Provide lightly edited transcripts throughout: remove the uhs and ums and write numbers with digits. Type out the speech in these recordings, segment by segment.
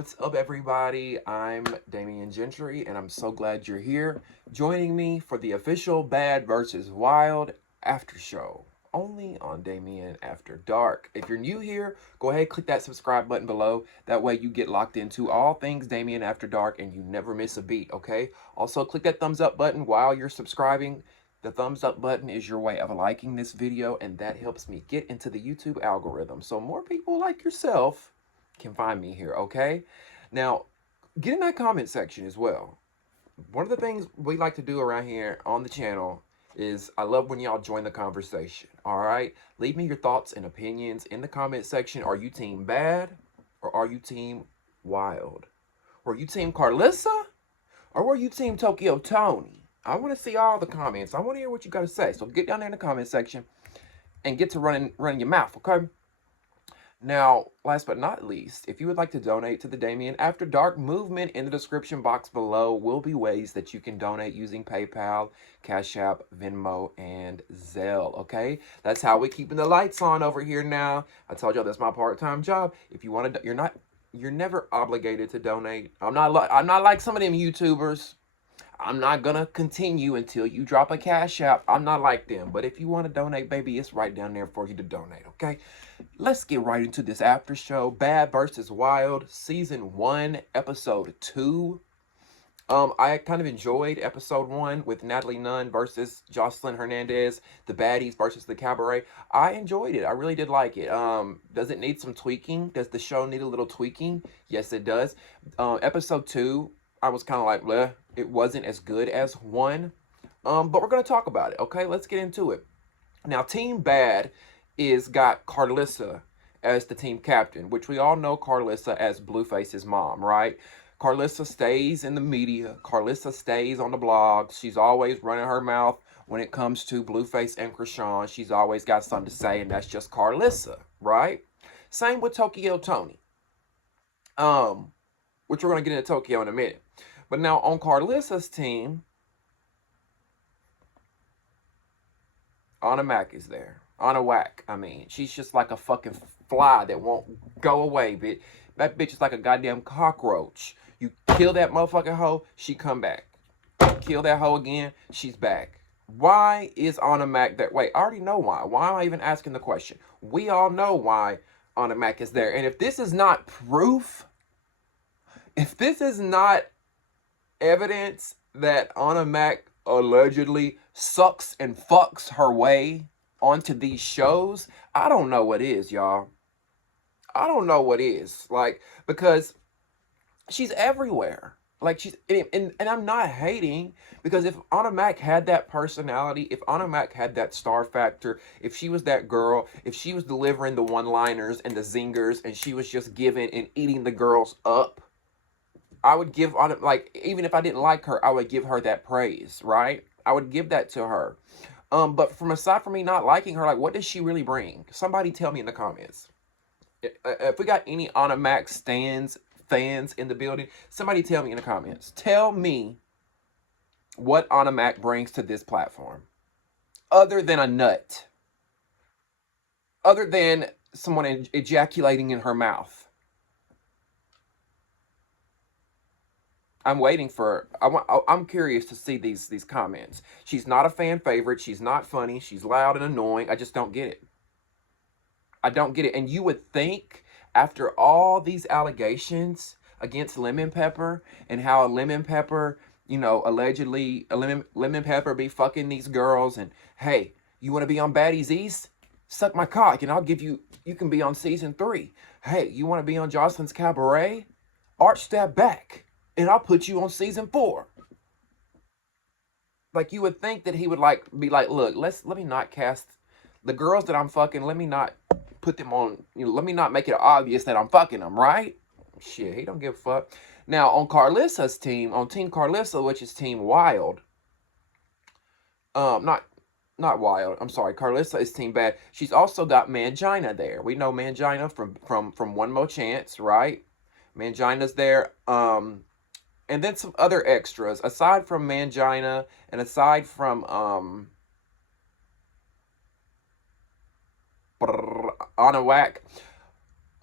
What's up, everybody? I'm Gentry, and I'm so glad you're here joining me for the official Bad versus Wild after show, only on Damien After Dark. If you're new here, go ahead, click that subscribe button below. That way you get locked into all things Damien After Dark and you never miss a beat, okay? Also, click that thumbs up button while you're subscribing. The thumbs up button is your way of liking this video, and that helps me get into the YouTube algorithm so more people like yourself can find me here, okay? Now, get in that comment section as well. One of the things we like to do around here on the channel is I love when y'all join the conversation, all right? Leave me your thoughts and opinions in the comment section. Are you team bad or are you team wild? Were you team Karlissa or were you team Toni? I want to see all the comments. I want to hear what you got to say. So get down there in the comment section and get to running your mouth, okay? Now, last but not least, if you would like to donate to the Damien After Dark movement, in the description box below will be ways that you can donate using PayPal, Cash App, Venmo, and Zelle, okay? That's how we're keeping the lights on over here now. I told y'all that's my part-time job. If you want to, you're never obligated to donate. I'm not like some of them YouTubers. I'm not gonna continue until you drop a Cash App. I'm not like them. But if you want to donate, baby, it's right down there for you to donate, okay? Let's get right into this after show. Bad versus Wild, Season 1, Episode 2. I kind of enjoyed Episode 1 with Natalie Nunn versus Jocelyn Hernandez, the baddies versus the cabaret. I enjoyed it. I really did like it. Does it need some tweaking? Does the show need a little tweaking? Yes, it does. Episode 2, I was kind of like, bleh. It wasn't as good as 1. But we're going to talk about it, okay? Let's get into it. Now, Team Bad is got Karlissa as the team captain, which we all know Karlissa as Blueface's mom, right? Karlissa stays in the media. Karlissa stays on the blogs. She's always running her mouth when it comes to Blueface and Krishan. She's always got something to say, and that's just Karlissa, right? Same with Toni. Which we're going to get into Tokyo in a minute. But now on Karlissa's team, Anna Mac is there. Anna Whack, I mean. She's just like a fucking fly that won't go away, bitch. That bitch is like a goddamn cockroach. You kill that motherfucking hoe, she come back. Kill that hoe again, she's back. Why is Anna Mac that way? I already know why. Why am I even asking the question? We all know why Anna Mac is there. And if this is not proof, if this is not evidence that Anna Mac allegedly sucks and fucks her way onto these shows, I don't know what is, y'all. I don't know what is. Like, because she's everywhere. Like, she's, and I'm not hating, because if Anna Mac had that personality, if Anna Mac had that star factor, if she was that girl, if she was delivering the one-liners and the zingers, and she was just giving and eating the girls up, I would give on it, like, even if I didn't like her, I would give her that praise, right? I would give that to her. But from aside from me not liking her, like, what does she really bring? Somebody tell me in the comments. If we got any Anna Mac fans in the building, somebody tell me in the comments. Tell me what Anna Mac brings to this platform. Other than a nut. Other than someone ejaculating in her mouth. I'm waiting for, I'm curious to see these comments. She's not a fan favorite. She's not funny. She's loud and annoying. I just don't get it. I don't get it. And you would think after all these allegations against Lemon Pepper and how Lemon Pepper, you know, allegedly Lemon Pepper be fucking these girls, and hey, you want to be on Baddies East? Suck my cock and I'll give you, you can be on season 3. Hey, you want to be on Jocelyn's Cabaret? Arch that back and I'll put you on season 4. Like, you would think that he would be like, look, let me not cast the girls that I'm fucking, let me not put them on, you know, let me not make it obvious that I'm fucking them, right? Shit, he don't give a fuck. Now, on Karlissa's team, on Team Karlissa, which is Team Wild, not Wild, I'm sorry, Karlissa is Team Bad. She's also got Mangina there. We know Mangina from One More Chance, right? Mangina's there. And then some other extras, aside from Mangina, and aside from Anna Whack,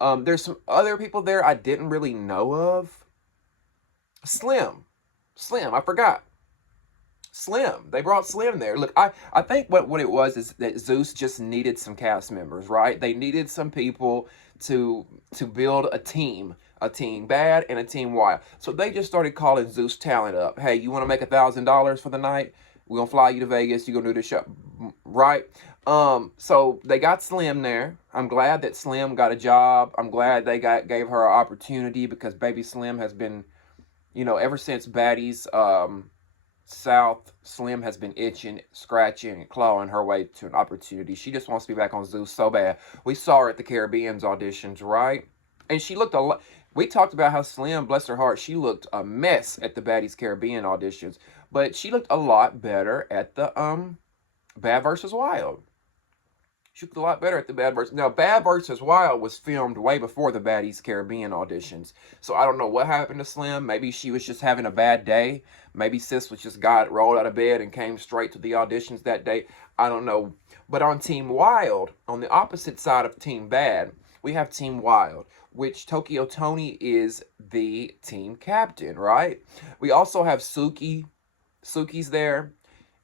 There's some other people there I didn't really know of. Slim. Slim, I forgot. Slim. They brought Slim there. Look, I think what it was is that Zeus just needed some cast members, right? They needed some people to build a team bad and a team wild. So they just started calling Zeus talent up. Hey, you want to make $1,000 for the night? We're gonna fly you to Vegas. You're gonna do the show, right? So they got Slim there. I'm glad that Slim got a job. I'm glad they gave her an opportunity because baby Slim has been, ever since Baddies South, Slim has been itching, scratching, and clawing her way to an opportunity. She just wants to be back on Zeus so bad. We saw her at the Caribbean's auditions, right? And she looked a lot. We talked about how Slim, bless her heart, she looked a mess at the Baddies Caribbean auditions, but she looked a lot better at the Bad versus Wild. She looked a lot better at the Bad versus. Now, Bad versus Wild was filmed way before the Baddies Caribbean auditions. So I don't know what happened to Slim. Maybe she was just having a bad day. Maybe Sis was just rolled out of bed and came straight to the auditions that day. I don't know. But on Team Wild, on the opposite side of Team Bad, we have Team Wild, which Toni is the team captain, right? We also have Suki. Suki's there.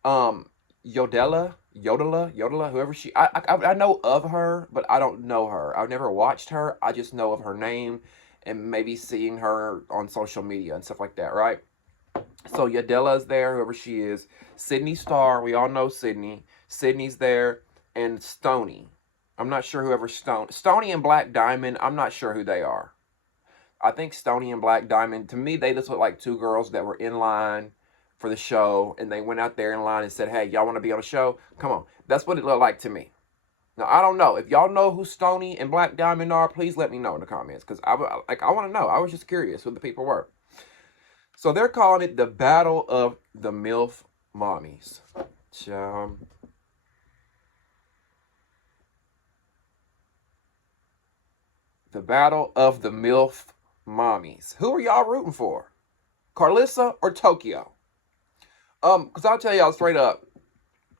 Yodela, whoever I know of her, but I don't know her. I've never watched her. I just know of her name and maybe seeing her on social media and stuff like that, right? So Yodela's there, whoever she is. Sydney Star, we all know Sydney. Sydney's there, and Stony. I'm not sure whoever Stony and Black Diamond, I'm not sure who they are. I think Stony and Black Diamond, to me, they just look like two girls that were in line for the show, and they went out there in line and said, hey, y'all want to be on the show? Come on. That's what it looked like to me. Now, I don't know. If y'all know who Stony and Black Diamond are, please let me know in the comments, because I want to know. I was just curious who the people were. So they're calling it the Battle of the MILF Mommies. The Battle of the MILF Mommies. Who are y'all rooting for? Karlissa or Tokyo? Because I'll tell y'all straight up,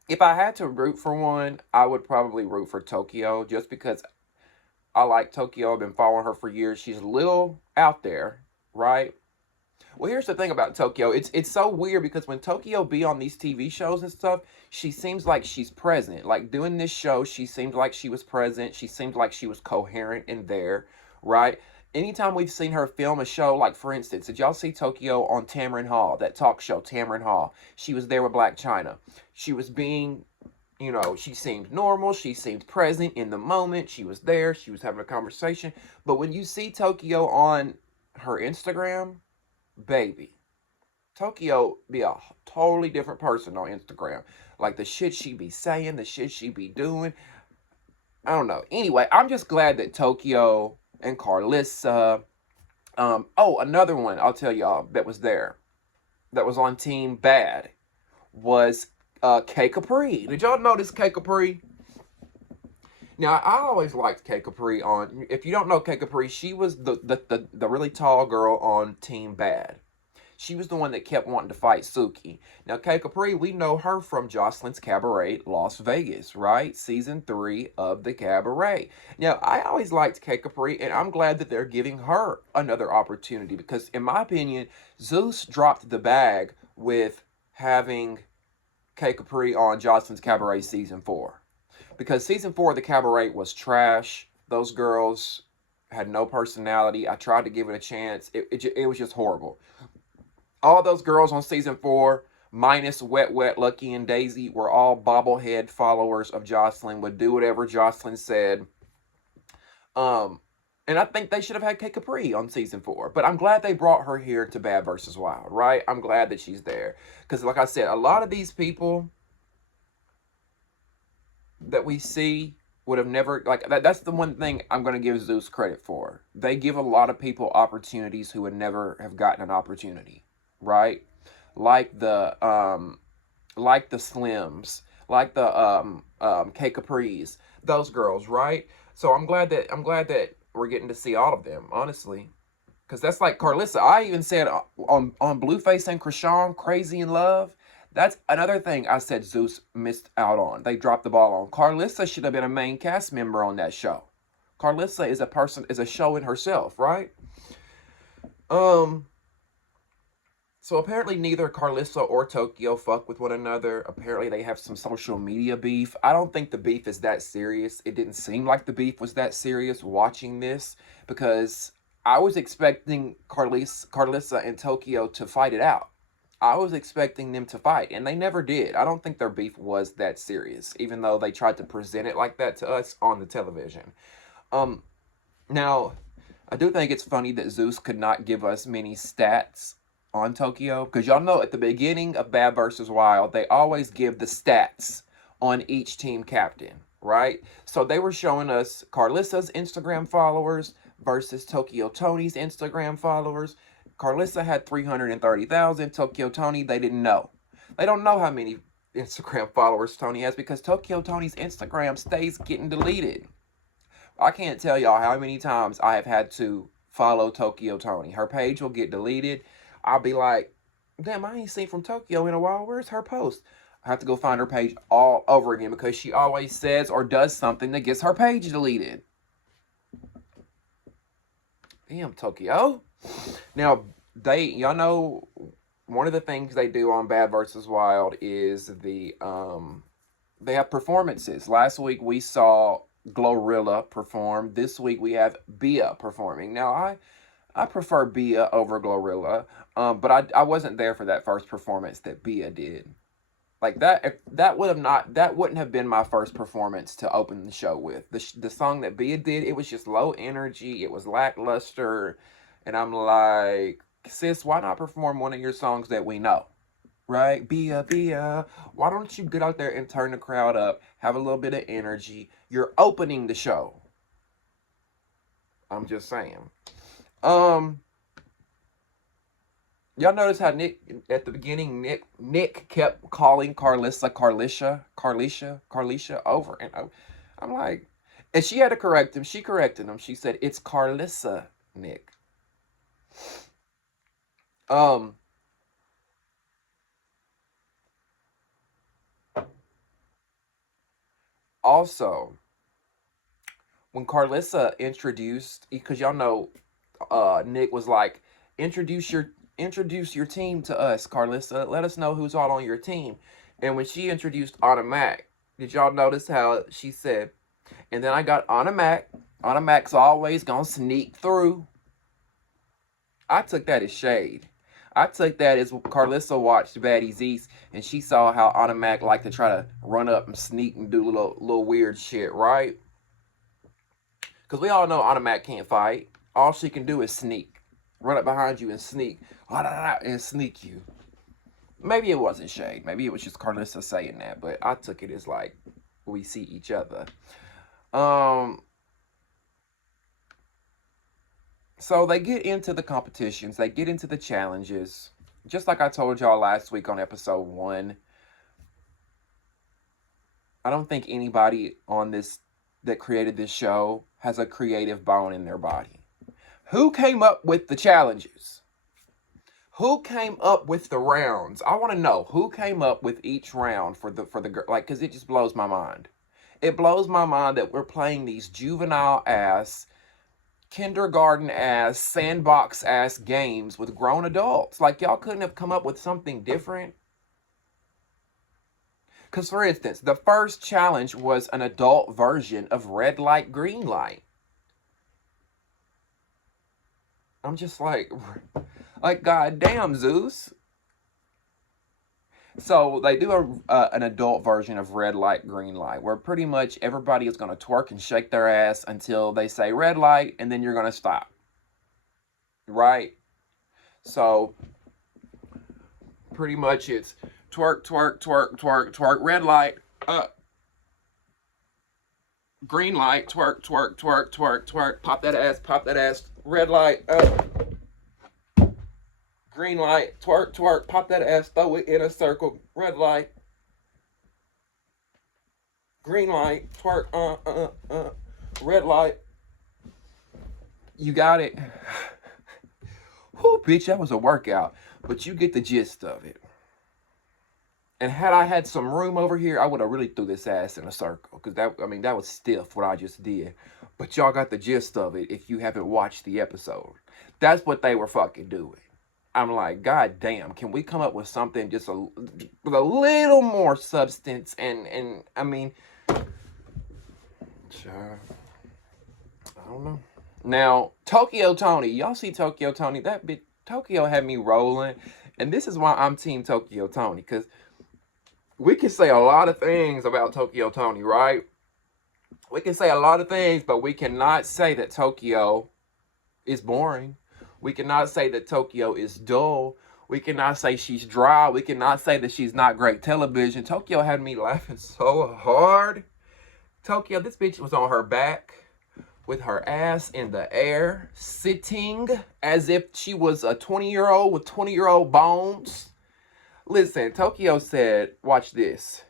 if I had to root for one, I would probably root for Tokyo, just because I like Tokyo. I've been following her for years. She's a little out there, right? Well, here's the thing about Tokyo. It's so weird because when Tokyo be on these TV shows and stuff, she seems like she's present. Like doing this show, she seemed like she was present. She seemed like she was coherent in there, right? Anytime we've seen her film a show, like for instance, did y'all see Tokyo on Tamron Hall, that talk show, Tamron Hall? She was there with Black China. She was being, she seemed normal. She seemed present in the moment. She was there. She was having a conversation. But when you see Tokyo on her Instagram, baby, Tokyo be a totally different person on Instagram. Like the shit she be saying, the shit she be doing. I don't know. Anyway, I'm just glad that Tokyo and Karlissa. Another one I'll tell y'all that was there, that was on Team Bad, was K Capri. Did y'all notice K Capri? Now, I always liked K Capri on. If you don't know K Capri, she was the really tall girl on Team Bad. She was the one that kept wanting to fight Suki. Now, K Capri, we know her from Jocelyn's Cabaret Las Vegas, right? Season 3 of the Cabaret. Now, I always liked K Capri, and I'm glad that they're giving her another opportunity because, in my opinion, Zeus dropped the bag with having K Capri on Jocelyn's Cabaret Season 4. Because Season 4 of the Cabaret was trash. Those girls had no personality. I tried to give it a chance. It was just horrible. All those girls on Season 4, minus Wet, Lucky, and Daisy, were all bobblehead followers of Jocelyn, would do whatever Jocelyn said. And I think they should have had K Capri on Season 4. But I'm glad they brought her here to Bad vs. Wild, right? I'm glad that she's there. Because like I said, a lot of these people that we see would have never, that's the one thing I'm going to give Zeus credit for. They give a lot of people opportunities who would never have gotten an opportunity. Right, like the Slims, like the K Capris, those girls, right? So I'm glad that we're getting to see all of them, honestly, because that's like Karlissa. I even said on Blueface and Krishan, Crazy in Love. That's another thing I said Zeus missed out on. They dropped the ball on. Karlissa should have been a main cast member on that show. Karlissa is a person, is a show in herself, right? Um, so apparently neither Karlissa or Tokyo fuck with one another. Apparently they have some social media beef. I don't think the beef is that serious. It didn't seem like the beef was that serious watching this, because I was expecting Karlissa and Tokyo to fight it out. I was expecting them to fight, and they never did. I don't think their beef was that serious, even though they tried to present it like that to us on the television. Um, Now, I do think it's funny that Zeus could not give us many stats on Tokyo, because y'all know at the beginning of Bad vs. Wild, they always give the stats on each team captain, right? So they were showing us Karlissa's Instagram followers versus Tokyo Toni's Instagram followers. Karlissa had 330,000. Tokyo Toni, they didn't know. They don't know how many Instagram followers Toni has, because Tokyo Toni's Instagram stays getting deleted. I can't tell y'all how many times I have had to follow Tokyo Toni. Her page will get deleted. I'll be like, damn, I ain't seen from Tokyo in a while. Where's her post? I have to go find her page all over again, because she always says or does something that gets her page deleted. Damn, Tokyo. Now, y'all know, one of the things they do on Bad vs. Wild is they have performances. Last week we saw Glorilla perform. This week we have Bia performing. Now I prefer Bia over Glorilla, but I wasn't there for that first performance that Bia did. Like that wouldn't have been my first performance to open the show with. The song that Bia did, it was just low energy. It was lackluster, and I'm like, sis, why not perform one of your songs that we know? Right? Bia, why don't you get out there and turn the crowd up, have a little bit of energy? You're opening the show. I'm just saying. Y'all notice how Nick, at the beginning, Nick kept calling Karlissa over and over. I'm like, and she had to correct him. She corrected him. She said, it's Karlissa, Nick. Um, Also, when Karlissa introduced, because y'all know, Nick was like, introduce your team to us, Karlissa. Let us know who's all on your team. And when she introduced Automac, did y'all notice how she said, and then I got Automac. Automac's always gonna sneak through. I took that as shade. I took that as Karlissa watched Baddies East, and she saw how Automac liked to try to run up and sneak and do little weird shit, right? Because we all know Automac can't fight. All she can do is sneak. Run up behind you and sneak. And sneak you. Maybe it wasn't shade. Maybe it was just Karlissa saying that. But I took it as like, we see each other. So they get into the competitions. They get into the challenges. Just like I told y'all last week on episode 1. I don't think anybody on this that created this show has a creative bone in their body. Who came up with the challenges? Who came up with the rounds? I want to know who came up with each round for the girl, like, because it just blows my mind. It blows my mind that we're playing these juvenile ass, kindergarten ass, sandbox ass games with grown adults. Like, y'all couldn't have come up with something different. Because, for instance, the first challenge was an adult version of red light, green light. I'm just like, goddamn, Zeus. So they do an adult version of red light, green light, where pretty much everybody is going to twerk and shake their ass until they say red light, and then you're going to stop. Right? So pretty much it's twerk, twerk, twerk, twerk, twerk, red light, green light, twerk, twerk, twerk, twerk, twerk, pop that ass, red light, green light, twerk, twerk, pop that ass, throw it in a circle, red light, green light, twerk, red light. You got it. Whoo, bitch, that was a workout, but you get the gist of it. And had I had some room over here, I would have really threw this ass in a circle. Because that was stiff what I just did. But y'all got the gist of it if you haven't watched the episode. That's what they were fucking doing. I'm like, God damn, can we come up with something just with a little more substance? And I mean, I don't know. Now, Tokyo Toni, y'all see Tokyo Toni? That bit Tokyo had me rolling. And this is why I'm Team Tokyo Toni. Because we can say a lot of things about Tokyo Toni, right? We can say a lot of things, but we cannot say that Tokyo is boring. We cannot say that Tokyo is dull. We cannot say she's dry. We cannot say that she's not great television. Tokyo had me laughing so hard. Tokyo, this bitch was on her back with her ass in the air, sitting as if she was a 20-year-old with 20-year-old bones. Listen, Tokyo said, watch this.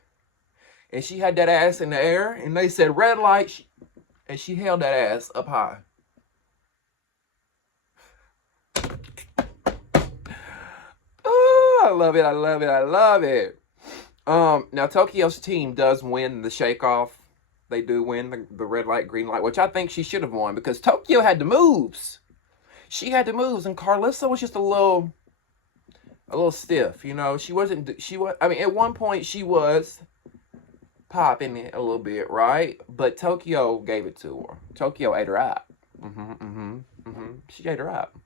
And she had that ass in the air, and they said red light, and she held that ass up high. Oh, I love it, I love it, I love it. Now Tokyo's team does win the shake off. They do win the red light, green light, which I think she should have won because Tokyo had the moves. She had the moves, and Karlissa was just a little stiff, you know. She was. I mean, at one point she was popping it a little bit, right? But Tokyo gave it to her. Tokyo ate her up. She ate her up.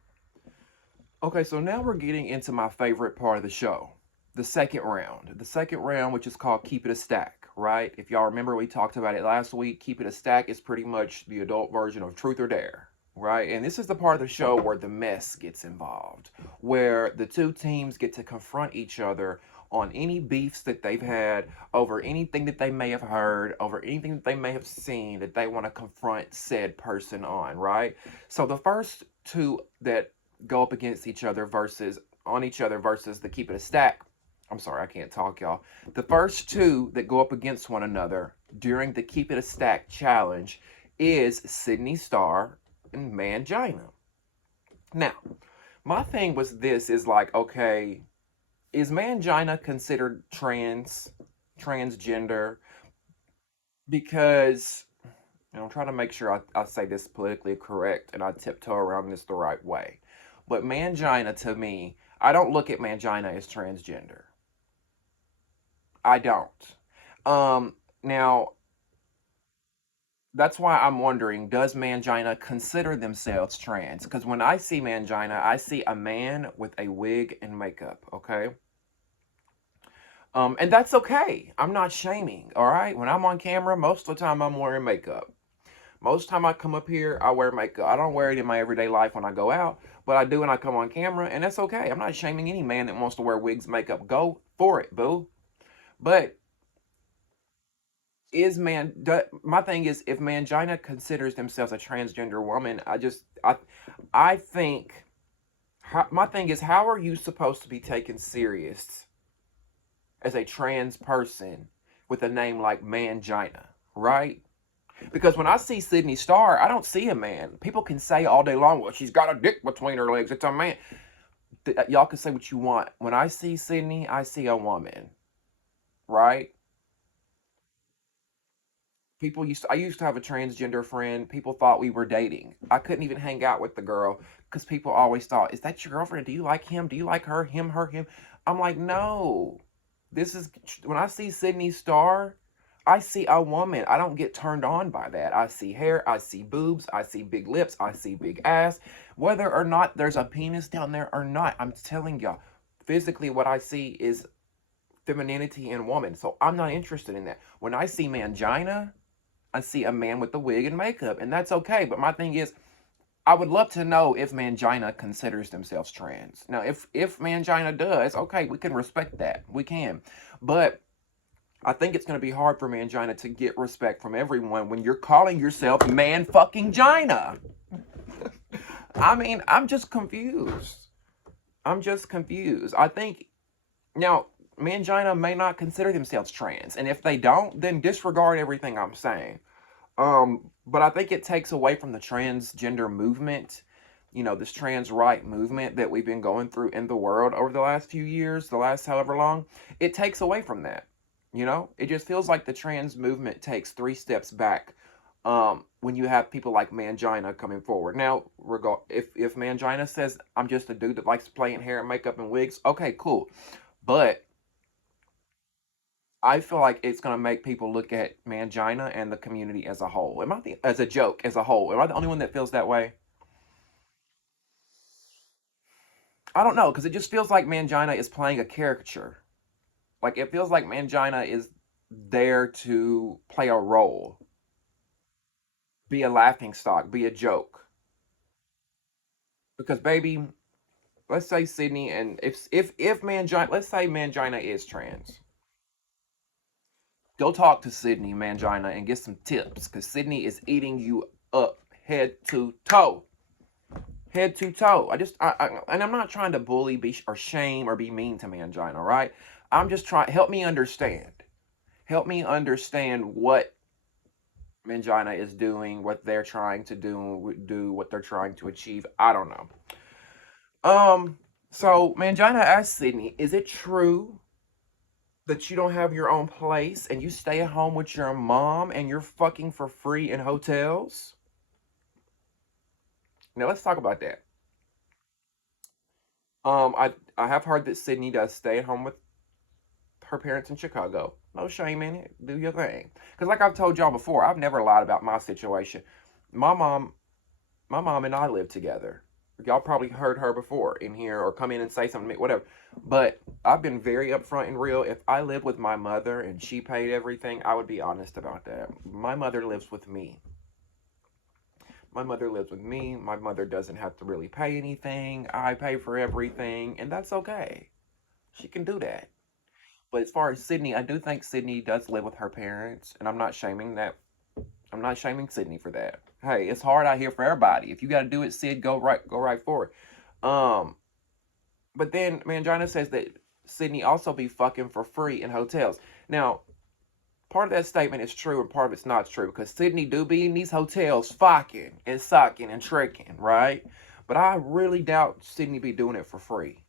Okay, so now we're getting into my favorite part of the show, the second round. The second round, which is called Keep It a Stack, right? If y'all remember, we talked about it last week. Keep It a Stack is pretty much the adult version of Truth or Dare, right? And this is the part of the show where the mess gets involved, where the two teams get to confront each other on any beefs that they've had, over anything that they may have heard, over anything that they may have seen that they want to confront said person on, right? So the first two that go up against each other versus the Keep It a Stack. I'm sorry, I can't talk, y'all. The first two that go up against one another during the Keep It a Stack challenge is Sydney Star and Mangina. Now, my thing was this is like, okay, is Mangina considered transgender? Because, and I'm trying to make sure I say this politically correct and I tiptoe around this the right way. But Mangina, to me, I don't look at Mangina as transgender. I don't. Now, that's why I'm wondering, does Mangina consider themselves trans? Because when I see Mangina, I see a man with a wig and makeup, okay? And that's okay. I'm not shaming, all right? When I'm on camera, most of the time I'm wearing makeup. Most time I come up here, I wear makeup. I don't wear it in my everyday life when I go out, but I do when I come on camera, and that's okay. I'm not shaming any man that wants to wear wigs, makeup. Go for it, boo. But my thing is, if Mangina considers themselves a transgender woman, I think, my thing is, how are you supposed to be taken serious as a trans person with a name like Mangina, right? Because when I see Sydney Star, I don't see a man. People can say all day long, well, she's got a dick between her legs. It's a man. Y'all can say what you want. When I see Sydney, I see a woman, right? I used to have a transgender friend. People thought we were dating. I couldn't even hang out with the girl because people always thought, is that your girlfriend? Do you like him? Do you like her? Him, her, him? I'm like, no. When I see Sydney Star, I see a woman. I don't get turned on by that. I see hair, I see boobs, I see big lips, I see big ass. Whether or not there's a penis down there or not, I'm telling y'all, physically what I see is femininity in woman. So I'm not interested in that. When I see Mangina, I see a man with a wig and makeup, and that's okay. But my thing is, I would love to know if Mangina considers themselves trans. Now, if Mangina does, okay, we can respect that. We can. But I think it's going to be hard for Mangina to get respect from everyone when you're calling yourself Man fucking Gina. I mean, I'm just confused. I think, now, Mangina may not consider themselves trans. And if they don't, then disregard everything I'm saying. But I think it takes away from the transgender movement this trans right movement that we've been going through in the world over the last few years, the last however long, it takes away from that. It just feels like the trans movement takes 3 steps back when you have people like Mangina coming forward. Now, if Mangina says I'm just a dude that likes playing hair and makeup and wigs, okay, cool. But I feel like it's gonna make people look at Mangina and the community as a whole. As a joke, as a whole? Am I the only one that feels that way? I don't know, because it just feels like Mangina is playing a caricature. Like it feels like Mangina is there to play a role, be a laughing stock, be a joke. Because baby, let's say Sydney and if Mangina, let's say Mangina is trans, go talk to Sydney Mangina and get some tips, because Sydney is eating you up head to toe, head to toe. And I'm not trying to bully, or shame, or be mean to Mangina, right? I'm just trying. Help me understand what Mangina is doing, what they're trying to do what they're trying to achieve. I don't know. So Mangina asked Sydney, is it true that you don't have your own place and you stay at home with your mom and you're fucking for free in hotels? Now let's talk about that. I have heard that Sydney does stay at home with her parents in Chicago. No shame in it. Do your thing. Because like I've told y'all before, I've never lied about my situation. My mom, my mom and I live together. Y'all probably heard her before in here or come in and say something, whatever. But I've been very upfront and real. If I lived with my mother and she paid everything, I would be honest about that. My mother lives with me. My mother lives with me. My mother doesn't have to really pay anything. I pay for everything, and that's okay. She can do that. But as far as Sydney, I do think Sydney does live with her parents, and I'm not shaming that. I'm not shaming Sydney for that. Hey, it's hard out here for everybody. If you got to do it, Sid, go right for it. But then Mangina says that Sydney also be fucking for free in hotels. Now, part of that statement is true and part of it's not true, because Sydney do be in these hotels fucking and sucking and tricking, right? But I really doubt Sydney be doing it for free.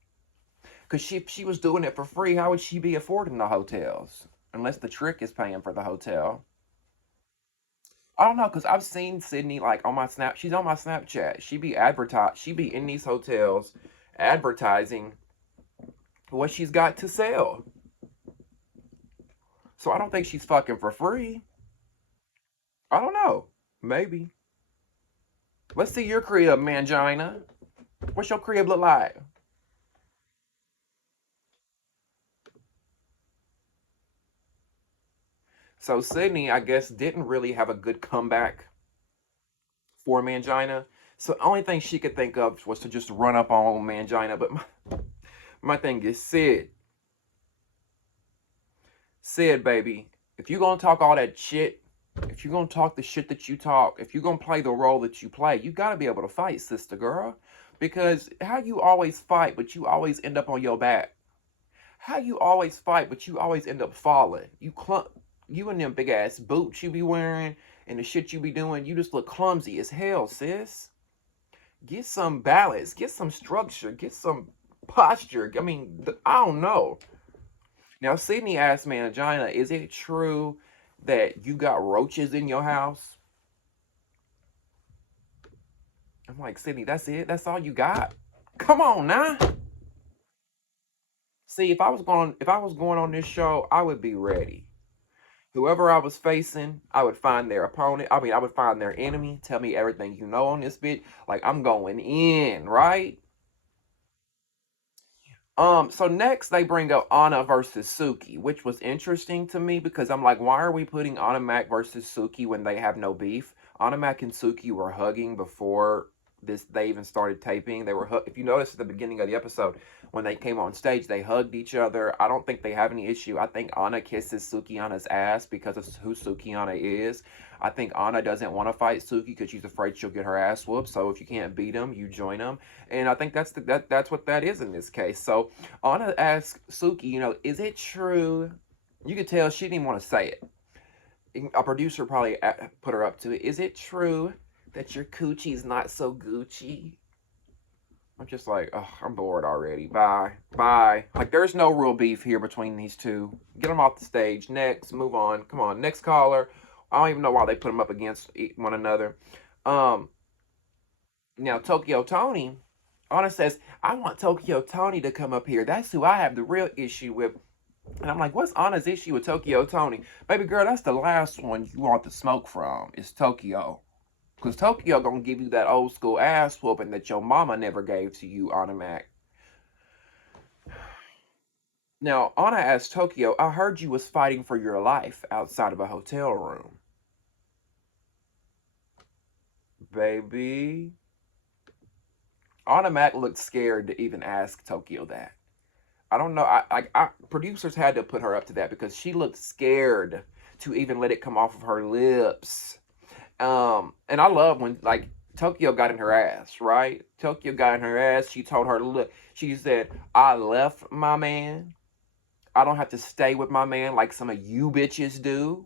Because she was doing it for free, how would she be affording the hotels? Unless the trick is paying for the hotel. I don't know, because I've seen Sydney like on my Snap. She's on my Snapchat. She be in these hotels advertising what she's got to sell. So I don't think she's fucking for free. I don't know. Maybe. Let's see your crib, Mangina. What's your crib look like? So Sydney, I guess, didn't really have a good comeback for Mangina. So the only thing she could think of was to just run up on Mangina. But my thing is, Sid, baby, if you're gonna talk all that shit, if you're gonna talk the shit that you talk, if you're gonna play the role that you play, you gotta be able to fight, sister girl. Because how you always fight, but you always end up on your back. How you always fight, but you always end up falling. You and them big ass boots you be wearing and the shit you be doing, you just look clumsy as hell, sis. Get some balance, get some structure, get some posture. I mean, I don't know. Now, Sydney asked Mangina, is it true that you got roaches in your house? I'm like, Sydney, that's it? That's all you got? Come on now. See, if I was going on this show, I would be ready. Whoever I was facing, I would find their opponent. I mean, I would find their enemy. Tell me everything you know on this bit. Like I'm going in, right? So next they bring up Anna versus Suki, which was interesting to me because I'm like, why are we putting Anna Mac versus Suki when they have no beef? Anna Mac and Suki were hugging before they even started taping. If you notice at the beginning of the episode when they came on stage, they hugged each other. I don't think they have any issue. I think Anna kisses Sukiana's ass because of who Sukiana is. I think Anna doesn't want to fight Suki because she's afraid she'll get her ass whooped. So if you can't beat them, you join them. And I think that's what that is in this case. So Anna asks Suki, is it true? You could tell she didn't want to say it. A producer probably put her up to it. Is it true that your coochie's not so Gucci? I'm just like, oh, I'm bored already. Bye. Bye. Like, there's no real beef here between these two. Get them off the stage. Next. Move on. Come on. Next caller. I don't even know why they put them up against one another. Um, Now, Tokyo Toni, Anna says, I want Tokyo Toni to come up here. That's who I have the real issue with. And I'm like, what's Anna's issue with Tokyo Toni? Baby girl, that's the last one you want the smoke from, is Tokyo. Because Tokyo gonna give you that old school ass whooping that your mama never gave to you, Anna Mac. Now, Anna asked Tokyo, I heard you was fighting for your life outside of a hotel room. Baby. Anna Mac looked scared to even ask Tokyo that. I don't know. Producers had to put her up to that because she looked scared to even let it come off of her lips. And I love when like Tokyo got in her ass, right? Tokyo got in her ass. She told her to look. She said, I left my man. I don't have to stay with my man like some of you bitches do.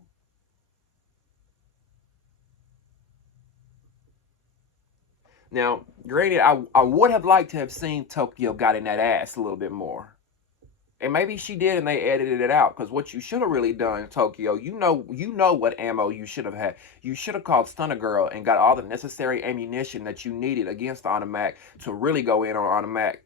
Now, granted, I would have liked to have seen Tokyo got in that ass a little bit more. And maybe she did and they edited it out. Because what you should have really done, Tokyo, you know what ammo you should have had. You should have called Stunner Girl and got all the necessary ammunition that you needed against Anna Mac to really go in on Anna Mac.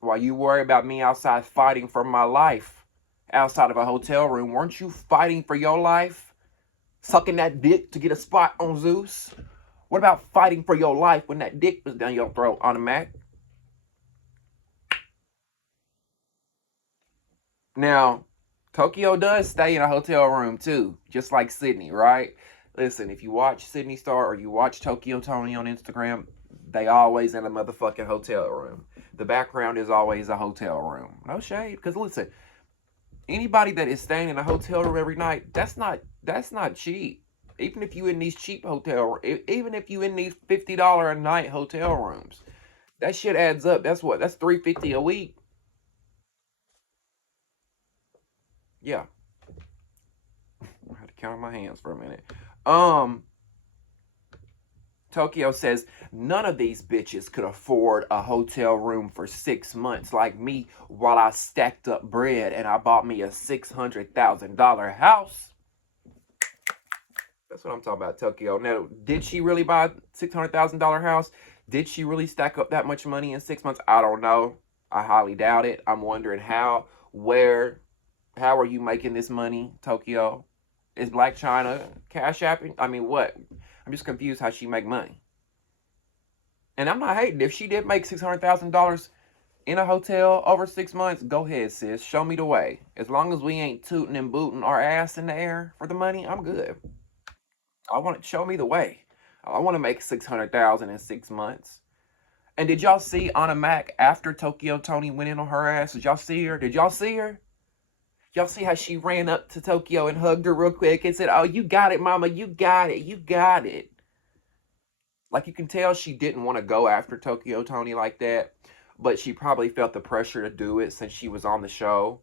While you worry about me outside fighting for my life outside of a hotel room, weren't you fighting for your life? Sucking that dick to get a spot on Zeus? What about fighting for your life when that dick was down your throat, Anna Mac? Now, Tokyo does stay in a hotel room too, just like Sydney, right? Listen, if you watch Sydney Star or you watch Tokyo Toni on Instagram, they always in a motherfucking hotel room. The background is always a hotel room. No shade, because listen, anybody that is staying in a hotel room every night, that's not cheap. Even if you in these cheap even if you in these $50 a night hotel rooms, that shit adds up. That's $350 a week. Yeah, I had to count my hands for a minute. Um, Tokyo says none of these bitches could afford a hotel room for 6 months like me while I stacked up bread and I bought me a $600,000 house. That's what I'm talking about, Tokyo. Now, did she really buy a $600,000 house? Did she really stack up that much money in 6 months? I don't know. I highly doubt it. I'm wondering how are you making this money, Tokyo? Is Black China cash apping? I mean, what? I'm just confused how she make money. And I'm not hating. If she did make $600,000 in a hotel over 6 months, go ahead, sis. Show me the way. As long as we ain't tooting and booting our ass in the air for the money, I'm good. I want to show me the way. I want to make 600,000 in 6 months. And did y'all see Anna Mac after Tokyo Toni went in on her ass? Did y'all see her? Did y'all see her? Y'all see how she ran up to Tokyo and hugged her real quick and said, "Oh, you got it, mama. You got it. You got it." Like you can tell she didn't want to go after Tokyo Toni like that, but she probably felt the pressure to do it since she was on the show.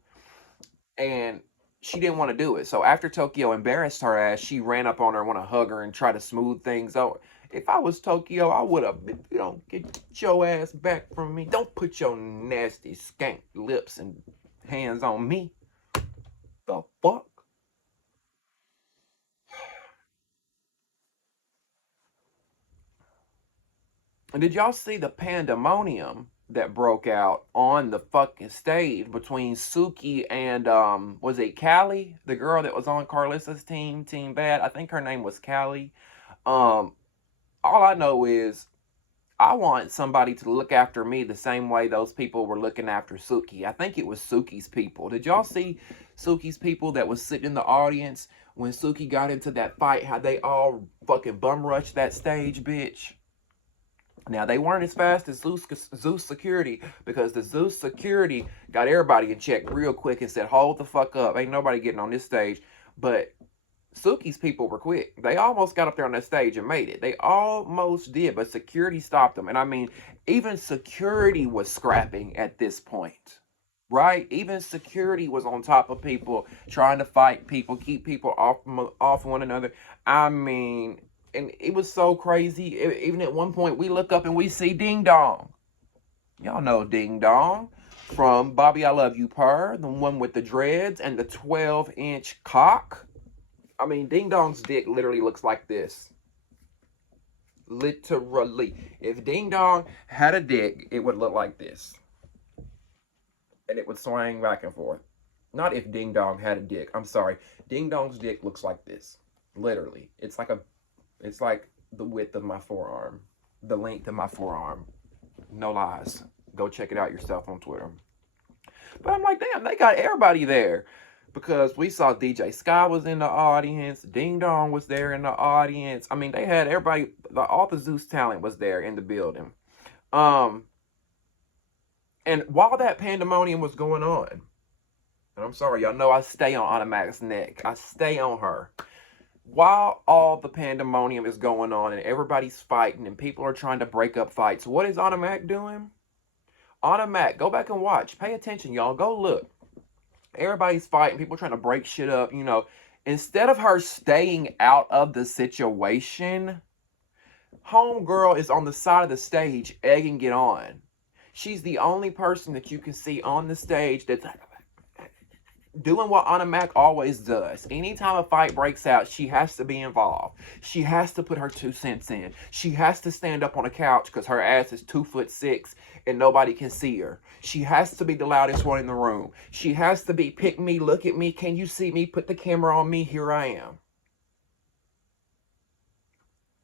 And she didn't want to do it. So after Tokyo embarrassed her ass, she ran up on her, want to hug her and try to smooth things over. If I was Tokyo, I would have, get your ass back from me. Don't put your nasty skank lips and hands on me. The fuck? And did y'all see the pandemonium that broke out on the fucking stage between Suki and was it Callie, the girl that was on Karlissa's team, Team Bad? I think her name was Callie. Um, all I know is I want somebody to look after me the same way those people were looking after Suki. I think it was Suki's people. Did y'all see Suki's people that was sitting in the audience when Suki got into that fight? How they all fucking bum rushed that stage, bitch. Now they weren't as fast as Zeus security because the Zeus security got everybody in check real quick and said, "Hold the fuck up! Ain't nobody getting on this stage." But Suki's people were quick. They almost got up there on that stage and made it. They almost did, but security stopped them. And I mean, even security was scrapping at this point, right? Even security was on top of people, trying to fight people, keep people off one another. I mean, And it was so crazy. Even at one point, we look up and we see Ding Dong. Y'all know Ding Dong from Bobby I Love You Purr, the one with the dreads and the 12-inch cock. I mean, Ding Dong's dick literally looks like this. Literally. If Ding Dong had a dick, it would look like this. And it would swing back and forth. Not if Ding Dong had a dick. I'm sorry. Ding Dong's dick looks like this. Literally. It's like the width of my forearm. The length of my forearm. No lies. Go check it out yourself on Twitter. But I'm like, damn, they got everybody there. Because we saw DJ Sky was in the audience. Ding Dong was there in the audience. I mean, they had everybody, all the Zeus talent was there in the building. And while that pandemonium was going on, and I'm sorry, y'all know I stay on Automatic's neck. I stay on her. While all the pandemonium is going on and everybody's fighting and people are trying to break up fights, what is Automatic doing? Automatic, go back and watch. Pay attention, y'all. Go look. Everybody's fighting. People trying to break shit up, you know. Instead of her staying out of the situation, homegirl is on the side of the stage egging it on. She's the only person that you can see on the stage that's doing what Anna Mac always does. Anytime a fight breaks out, she has to be involved. She has to put her 2 cents in. She has to stand up on a couch because her ass is 2'6" and nobody can see her. She has to be the loudest one in the room. She has to be, pick me, look at me, can you see me, put the camera on me, here I am.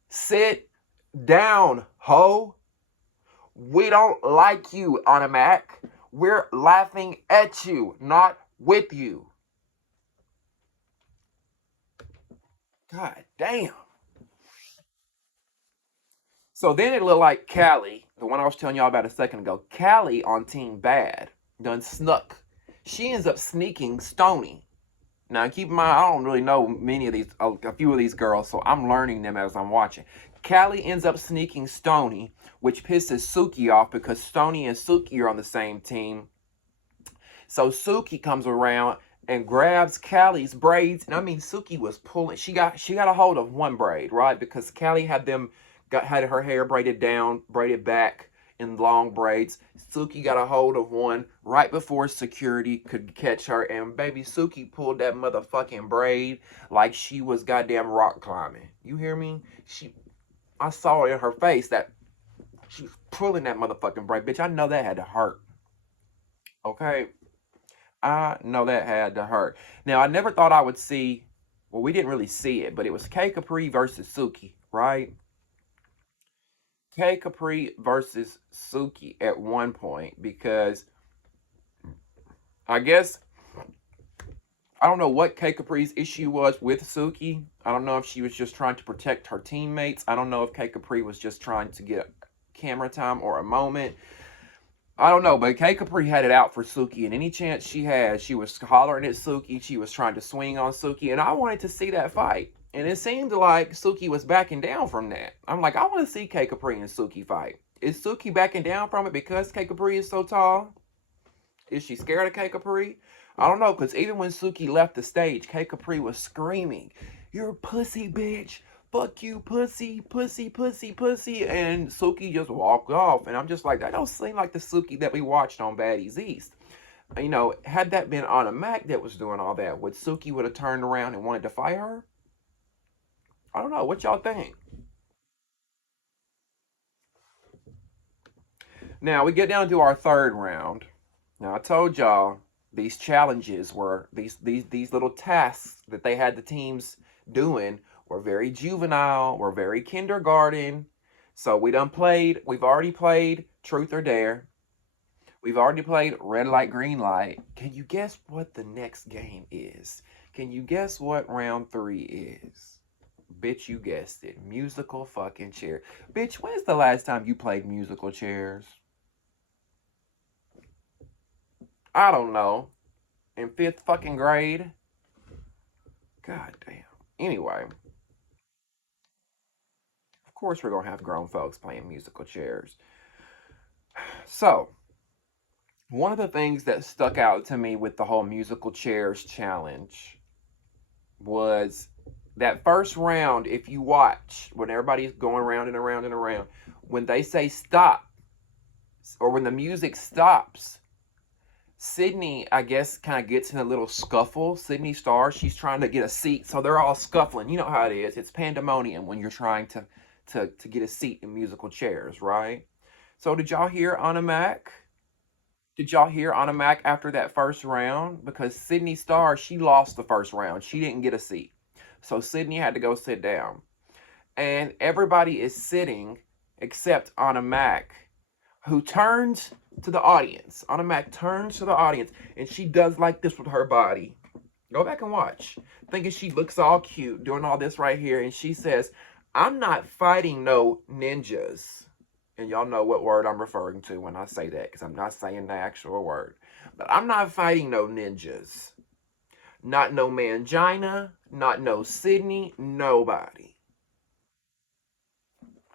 Sit down, ho. We don't like you, Anna Mac. We're laughing at you, not with you. God damn. So then it looked like Callie, the one I was telling y'all about a second ago, Callie on Team Bad, done snuck. She ends up sneaking Toni. Now keep in mind, I don't really know many of these, a few of these girls, so I'm learning them as I'm watching. Callie ends up sneaking Toni, which pisses Suki off because Toni and Suki are on the same team. So Suki comes around and grabs Callie's braids, and I mean Suki was pulling. She got a hold of one braid, right? Because Callie had her hair braided down, braided back in long braids. Suki got a hold of one right before security could catch her, and baby Suki pulled that motherfucking braid like she was goddamn rock climbing. You hear me? I saw it in her face that she was pulling that motherfucking braid. Bitch, I know that had to hurt. Okay? I know that had to hurt. Now, I never thought I would see, well, we didn't really see it, but it was K Capri versus Suki, right? K Capri versus Suki at one point because I guess I don't know what K Capri's issue was with Suki. I don't know if she was just trying to protect her teammates. I don't know if K Capri was just trying to get camera time or a moment. I don't know, but K Capri had it out for Suki, and any chance she had, she was hollering at Suki. She was trying to swing on Suki, and I wanted to see that fight. And it seemed like Suki was backing down from that. I'm like, I want to see K Capri and Suki fight. Is Suki backing down from it because K Capri is so tall? Is she scared of K Capri? I don't know, because even when Suki left the stage, K Capri was screaming, "You're a pussy, bitch. Fuck you, pussy, pussy, pussy, pussy." And Suki just walked off. And I'm just like, that don't seem like the Suki that we watched on Baddies East. You know, had that been Anna Mac that was doing all that, would Suki would have turned around and wanted to fight her? I don't know. What y'all think? Now we get down to our third round. Now I told y'all these challenges were these little tasks that they had the teams doing were very juvenile, were very kindergarten. So we've already played Truth or Dare. We've already played Red Light, Green Light. Can you guess what the next game is? Can you guess what round 3 is? Bitch, you guessed it. Musical fucking chair. Bitch, when's the last time you played musical chairs? I don't know. In 5th fucking grade? God damn. Anyway, of course we're gonna have grown folks playing musical chairs. So, one of the things that stuck out to me with the whole musical chairs challenge was That first round, if you watch, when everybody's going around and around and around, when they say stop, or when the music stops, Sydney, I guess, kind of gets in a little scuffle. Sydney Star, she's trying to get a seat, so they're all scuffling. You know how it is. It's pandemonium when you're trying to get a seat in musical chairs, right? So did y'all hear Anna Mac? Did y'all hear Anna Mac after that first round? Because Sydney Star, she lost the first round. She didn't get a seat. So Sydney had to go sit down. And everybody is sitting except Anna Mac, who turns to the audience. Anna Mac turns to the audience and she does like this with her body. Go back and watch. Thinking she looks all cute, doing all this right here. And she says, I'm not fighting no ninjas. And y'all know what word I'm referring to when I say that, because I'm not saying the actual word. But I'm not fighting no ninjas. Not no Mangina, not no Sydney, nobody.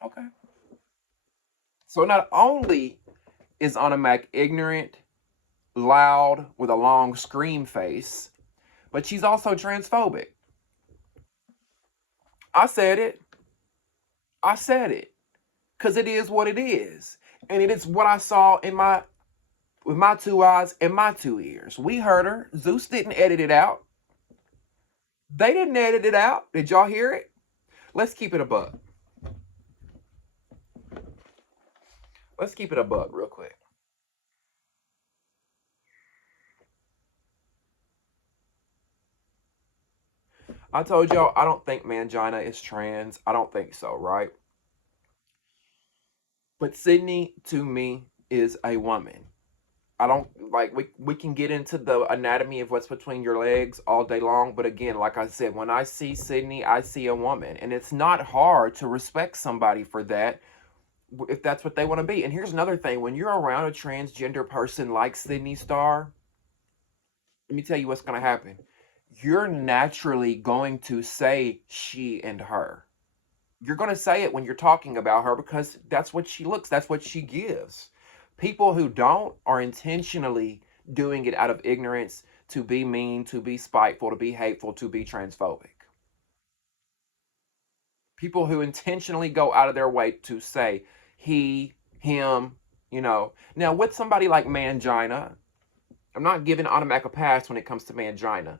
Okay. So not only is Anna Mac ignorant, loud, with a long scream face, but she's also transphobic. I said it. I said it. Because it is what it is. And it is what I saw in my with my two eyes and my two ears. We heard her. Zeus didn't edit it out. They didn't edit it out. Did y'all hear it? Let's keep it a buck. Let's keep it a buck real quick. I told y'all I don't think Mangina is trans. I don't think so, right? But Sydney, to me, is a woman. I don't like we can get into the anatomy of what's between your legs all day long, but again, like I said, when I see Sydney, I see a woman, and it's not hard to respect somebody for that if that's what they want to be. And here's another thing: when you're around a transgender person like Sydney Star, let me tell you what's going to happen. You're naturally going to say she and her. You're going to say it when you're talking about her because that's what she looks, that's what she gives. People who don't are intentionally doing it out of ignorance to be mean, to be spiteful, to be hateful, to be transphobic. People who intentionally go out of their way to say he, him, you know. Now, with somebody like Mangina, I'm not giving Automac a pass when it comes to Mangina.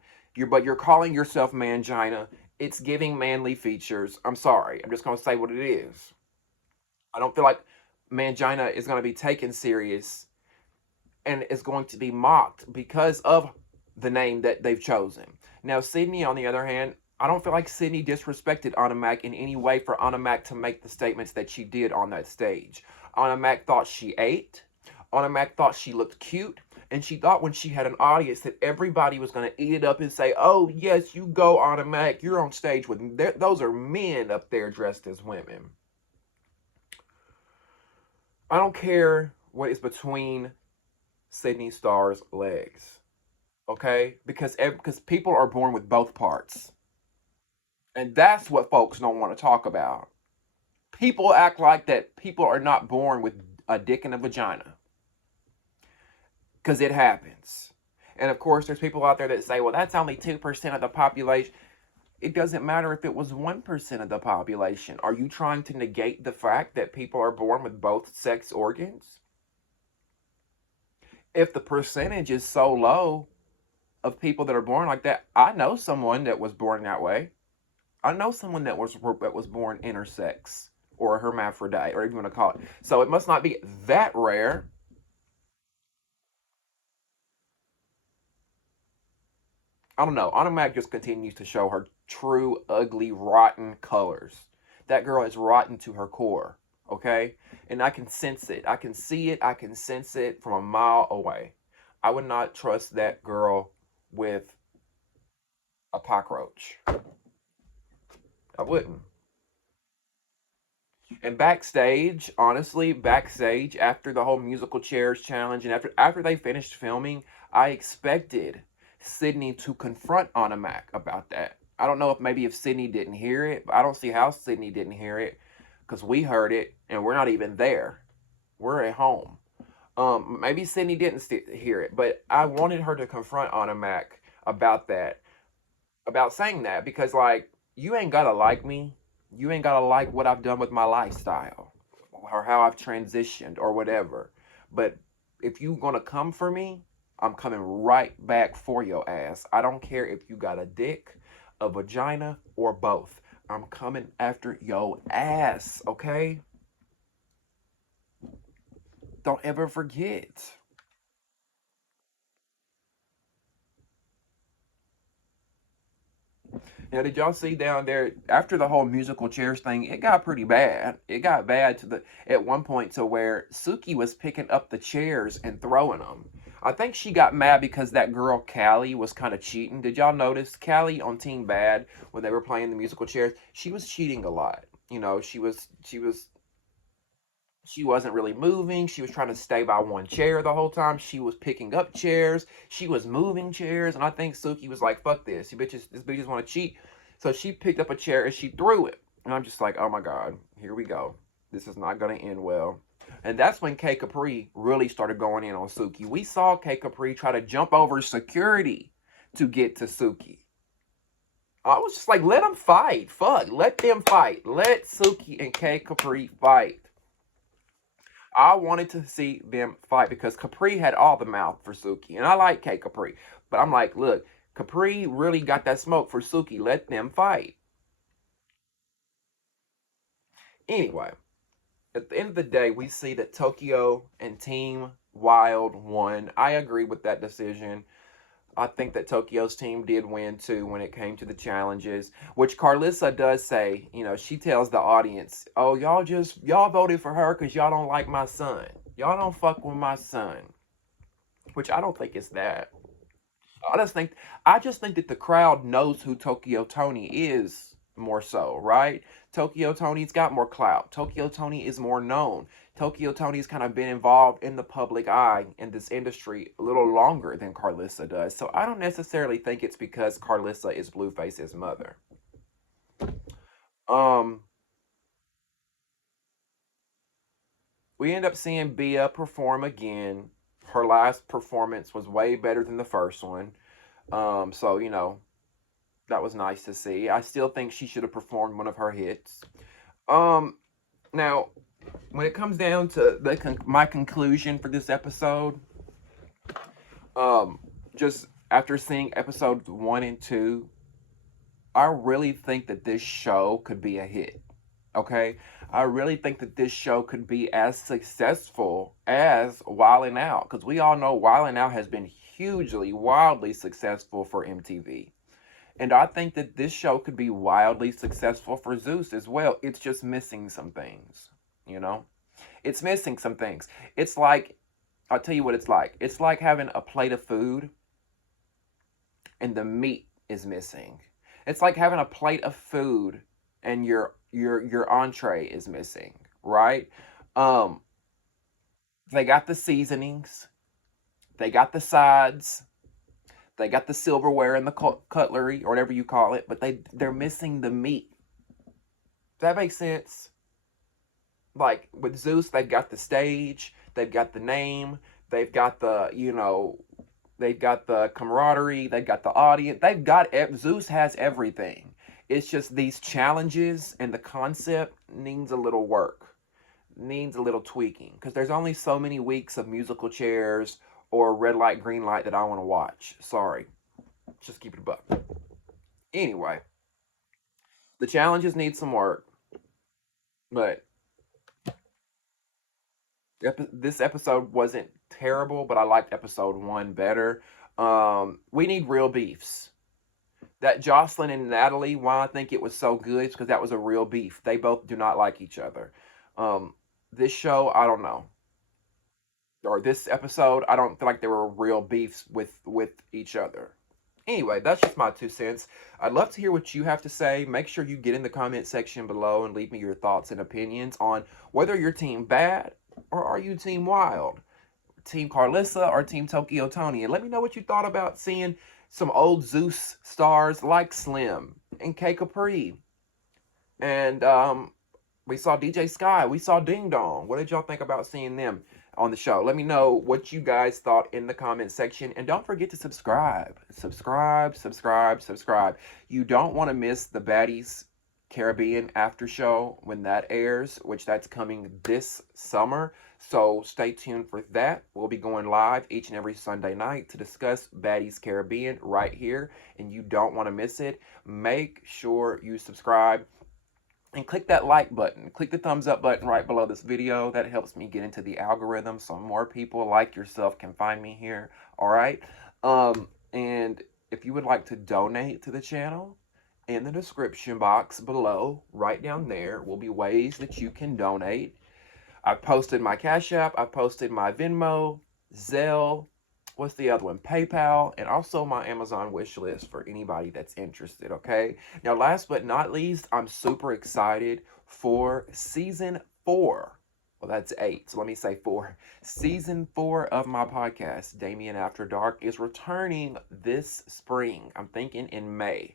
But you're calling yourself Mangina. It's giving manly features. I'm sorry. I'm just going to say what it is. I don't feel like Mangina is going to be taken serious and is going to be mocked because of the name that they've chosen. Now, Sydney, on the other hand, I don't feel like Sydney disrespected Anna Mac in any way for Anna Mac to make the statements that she did on that stage. Anna Mac thought she ate. Anna Mac thought she looked cute. And she thought when she had an audience that everybody was going to eat it up and say, oh, yes, you go, Anna Mac. You're on stage with me. Those are men up there dressed as women. I don't care what is between Sydney Star's legs. Okay? Because people are born with both parts. And that's what folks don't want to talk about. People act like that people are not born with a dick and a vagina. Because it happens. And of course, there's people out there that say, well, that's only 2% of the population. It doesn't matter if it was 1% of the population. Are you trying to negate the fact that people are born with both sex organs? If the percentage is so low of people that are born like that, I know someone that was born that way. I know someone that was born intersex or a hermaphrodite, or even want to call it. So it must not be that rare. I don't know. Anna Mac just continues to show her true, ugly, rotten colors. That girl is rotten to her core, okay? And I can sense it. I can see it. I can sense it from a mile away. I would not trust that girl with a cockroach. I wouldn't. And backstage, honestly, backstage after the whole musical chairs challenge and after they finished filming, I expected Sydney to confront Anna Mac about that. I don't know if Sydney didn't hear it, but I don't see how Sydney didn't hear it because we heard it and we're not even there. We're at home. Maybe Sydney didn't hear it, but I wanted her to confront Anna Mac about that, about saying that because, like, you ain't gotta like me. You ain't gotta like what I've done with my lifestyle or how I've transitioned or whatever. But if you gonna come for me, I'm coming right back for your ass. I don't care if you got a dick, a vagina, or both. I'm coming after your ass, okay? Don't ever forget. Now, did y'all see down there after the whole musical chairs thing? It got pretty bad. It got bad to the at one point to where Suki was picking up the chairs and throwing them. I think she got mad because that girl Callie was kind of cheating. Did y'all notice Callie on Team Bad when they were playing the musical chairs? She was cheating a lot. You know, she wasn't really moving. She was trying to stay by one chair the whole time. She was picking up chairs. She was moving chairs. And I think Suki was like, fuck this. This bitches want to cheat. So she picked up a chair and she threw it. And I'm just like, oh my God, here we go. This is not going to end well. And that's when K Capri really started going in on Suki. We saw K Capri try to jump over security to get to Suki. I was just like, let them fight. Fuck, let them fight. Let Suki and K Capri fight. I wanted to see them fight because Capri had all the mouth for Suki. And I like K Capri. But I'm like, look, Capri really got that smoke for Suki. Let them fight. Anyway, at the end of the day, we see that Tokyo and Team Wild won. I agree with that decision. I think that Tokyo's team did win too when it came to the challenges, which Karlissa does say, you know, she tells the audience, oh, y'all voted for her because y'all don't like my son. Y'all don't fuck with my son. Which I don't think it's that. I just think that the crowd knows who Tokyo Toni is more so, right? Tokyo Toni's got more clout. Tokyo Toni is more known. Tokyo Toni's kind of been involved in the public eye in this industry a little longer than Karlissa does. So I don't necessarily think it's because Karlissa is Blueface's mother. Um, we end up seeing Bia perform again. Her last performance was way better than the first one. So you know, that was nice to see. I still think she should have performed one of her hits. Um, Now, when it comes down to my conclusion for this episode, um, just after seeing episodes 1 and 2, I really think that this show could be a hit. Okay, I really think that this show could be as successful as Wildin' Out, because we all know Wildin' Out has been hugely, wildly successful for MTV. And I think that this show could be wildly successful for Zeus as well. It's just missing some things, you know? It's missing some things. It's like, I'll tell you what it's like. It's like having a plate of food and the meat is missing. It's like having a plate of food and your entree is missing, right? Um, they got the seasonings, they got the sides, they got the silverware and the cutlery or whatever you call it, but they're missing the meat. Does that make sense? Like with Zeus, they've got the stage, they've got the name, they've got they've got the camaraderie, they've got the audience, Zeus has everything. It's just these challenges and the concept needs a little work, needs a little tweaking, because there's only so many weeks of musical chairs or red light, green light that I want to watch. Sorry, just keep it a buck. Anyway, the challenges need some work, but this episode wasn't terrible, but I liked episode 1 better. We need real beefs. That Jocelyn and Natalie, why I think it was so good is because that was a real beef. They both do not like each other. This show, I don't know. Or this episode, I don't feel like there were real beefs with each other. Anyway, that's just my 2 cents. I'd love to hear what you have to say. Make sure you get in the comment section below and leave me your thoughts and opinions on whether you're team bad or are you team wild, team Karlissa or team Tokyo Toni. And let me know what you thought about seeing some old Zeus stars like Slim and K Capri. And we saw DJ Sky. We saw Ding Dong. What did y'all think about seeing them? on the show. Let me know what you guys thought in the comment section. And don't forget to subscribe. Subscribe, subscribe, subscribe. You don't want to miss the Baddies Caribbean after show when that airs, which that's coming this summer. So stay tuned for that. We'll be going live each and every Sunday night to discuss Baddies Caribbean right here, and you don't want to miss it. Make sure you subscribe and click that like button. Click the thumbs up button right below this video. That helps me get into the algorithm so more people like yourself can find me here. All right. And if you would like to donate to the channel, in the description box below, right down there, will be ways that you can donate. I've posted my Cash App. I've posted my Venmo, Zelle, what's the other one? PayPal, and also my Amazon wish list for anybody that's interested, okay? Now, last but not least, I'm super excited for season 4. Well, that's 8, so let me say 4. Season 4 of my podcast, Damien After Dark, is returning this spring. I'm thinking in May.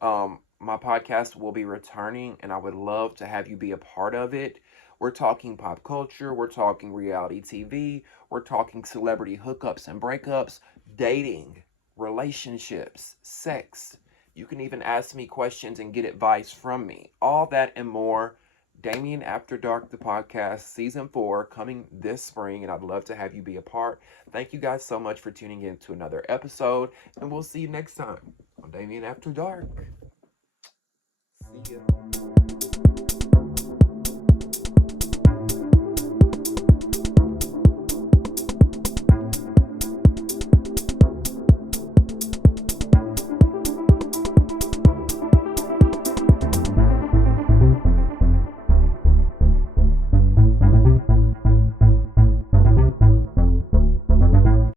My podcast will be returning, and I would love to have you be a part of it. We're talking pop culture, we're talking reality TV, we're talking celebrity hookups and breakups, dating, relationships, sex. You can even ask me questions and get advice from me. All that and more. Damien After Dark, the podcast, season 4, coming this spring, and I'd love to have you be a part. Thank you guys so much for tuning in to another episode, and we'll see you next time on Damien After Dark. See ya.